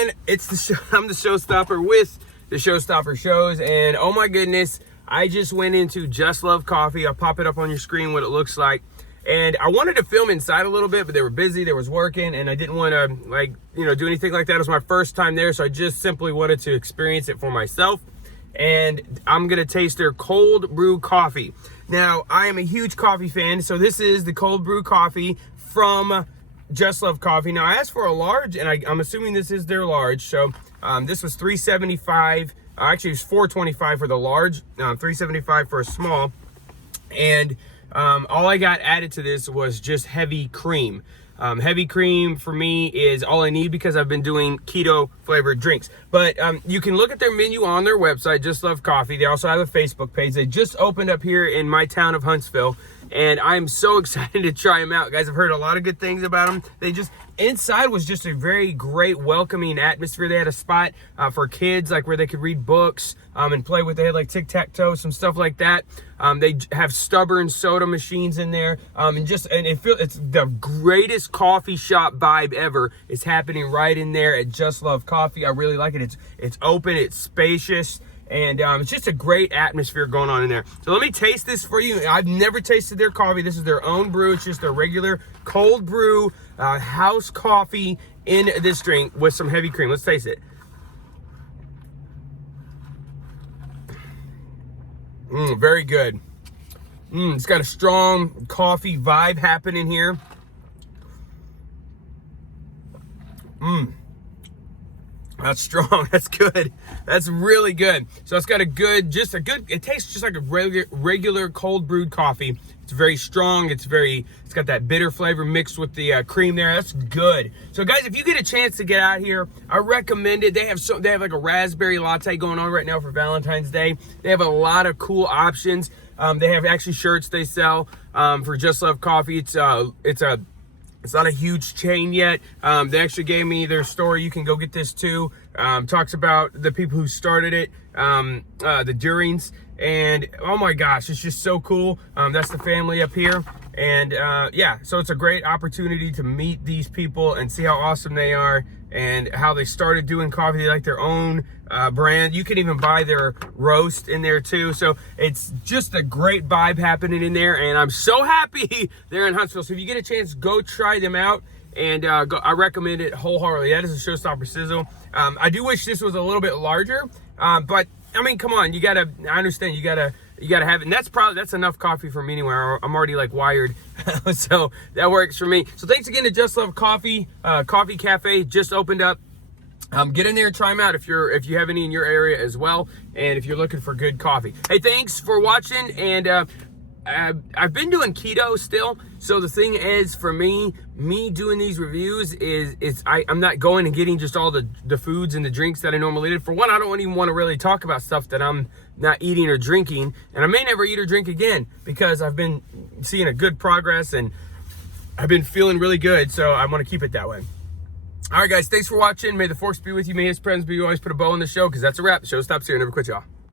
everyone. It's the show. I'm the showstopper with the Showstopper Shows, and oh my goodness, I just went into Just Love Coffee. I'll pop it up on your screen what it looks like. And I wanted to film inside a little bit, but they were busy, they was working, and I didn't want to do anything like that. It was my first time there, so I just simply wanted to experience it for myself. And I'm gonna taste their cold brew coffee. Now, I am a huge coffee fan, so this is the cold brew coffee from Just Love Coffee. Now, I asked for a large, and I'm assuming this is their large. So this was $3.75. Actually, it was $4.25 for the large, $3.75 for a small. And all I got added to this was just heavy cream. Heavy cream for me is all I need because I've been doing keto flavored drinks. But you can look at their menu on their website, Just Love Coffee. They also have a Facebook page. They just opened up here in my town of Huntsville, and I'm so excited to try them out. Guys, I've heard a lot of good things about them. Inside was just a very great, welcoming atmosphere. They had a spot for kids, like where they could read books and play with. They had like tic-tac-toe, some stuff like that. They have stubborn soda machines in there, and it's the greatest coffee shop vibe ever. It's happening right in there at Just Love Coffee. I really like it. It's open, it's spacious, and it's just a great atmosphere going on in there. So let me taste this for you. I've never tasted their coffee. This is their own brew. It's just a regular cold brew house coffee in this drink with some heavy cream. Let's taste it. Very good. It's got a strong coffee vibe happening here. That's strong. That's good. That's really good. So it's got it tastes just like a regular cold brewed coffee. It's very strong. It's got that bitter flavor mixed with the cream there. That's good. So guys, if you get a chance to get out here, I recommend it. They have like a raspberry latte going on right now for Valentine's Day. They have a lot of cool options. They have actually shirts they sell for Just Love Coffee. It's not a huge chain yet. They actually gave me their store. You can go get this too. Talks about the people who started it, the Durings, and oh my gosh, it's just so cool. That's the family up here. And yeah, so it's a great opportunity to meet these people and see how awesome they are and how they started doing coffee. They like their own brand. You can even buy their roast in there too. So it's just a great vibe happening in there, and I'm so happy they're in Huntsville. So if you get a chance, go try them out, and I recommend it wholeheartedly. That is a Showstopper Sizzle. I do wish this was a little bit larger, but I mean, come on, I understand you gotta have it, and that's enough coffee for me anyway. I'm already like wired, so that works for me. So thanks again to Just Love Coffee. Coffee Cafe just opened up. Get in there and try them out if you have any in your area as well, and if you're looking for good coffee. Hey, thanks for watching, and I've been doing keto still. So the thing is, for me doing these reviews I'm not going and getting just all the foods and the drinks that I normally did. For one, I don't even want to really talk about stuff that I'm not eating or drinking, and I may never eat or drink again because I've been seeing a good progress and I've been feeling really good. So I want to keep it that way. All right, guys, thanks for watching. May the force be with you. May his presence be. You always put a bow on the show, because that's a wrap. The show stops here. Never quit, y'all.